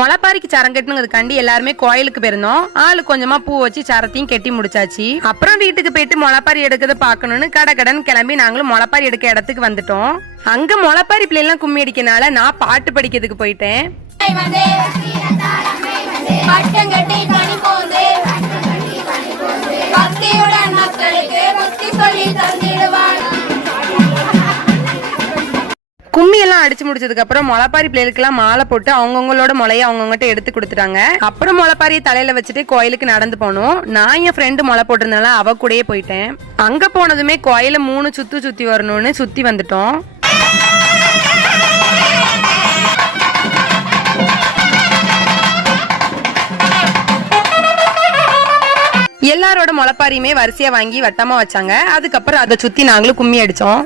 முளைப்பாரிக்கு சரம் கட்டுங்கிறதுக்காண்டி எல்லாருமே கோயிலுக்கு போயிருந்தோம். ஆளு கொஞ்சமா பூ வச்சு சரத்தையும் கட்டி முடிச்சாச்சு. அப்புறம் வீட்டுக்கு போயிட்டு முளைப்பாரி எடுக்கிறத பாக்கணும்னு கடன் கிளம்பி நாங்களும் முளைப்பாரி எடுக்க இடத்துக்கு வந்துட்டோம். அங்க முளைப்பாரி பிள்ளை எல்லாம் கும்மி அடிக்கனால நான் பாட்டு படிக்கிறதுக்கு போயிட்டேன். கும்மி எல்லாம் அடிச்சு முடிச்சதுக்கு அப்புறம் முளைப்பாரி பிள்ளைகளுக்கு எல்லாம் மாலை போட்டு அவங்கவுங்களோட முளைய அவங்ககிட்ட எடுத்து கொடுத்துட்டாங்க. அப்புறம் முளைப்பாரியை தலையில வச்சுட்டு கோயிலுக்கு நடந்து போனோம். நான் என் ஃப்ரெண்டு முளை போட்டிருந்தனால அவ கூடயே போயிட்டேன். அங்க போனதுமே கோயில 3 சுத்தி வரணும்னு சுத்தி வந்துட்டோம். எல்லாரோட முளைப்பாரியுமே வரிசையா வாங்கி வட்டமா வச்சாங்க. அதுக்கப்புறம் அதை சுத்தி நாங்களும் கும்மி அடிச்சோம்.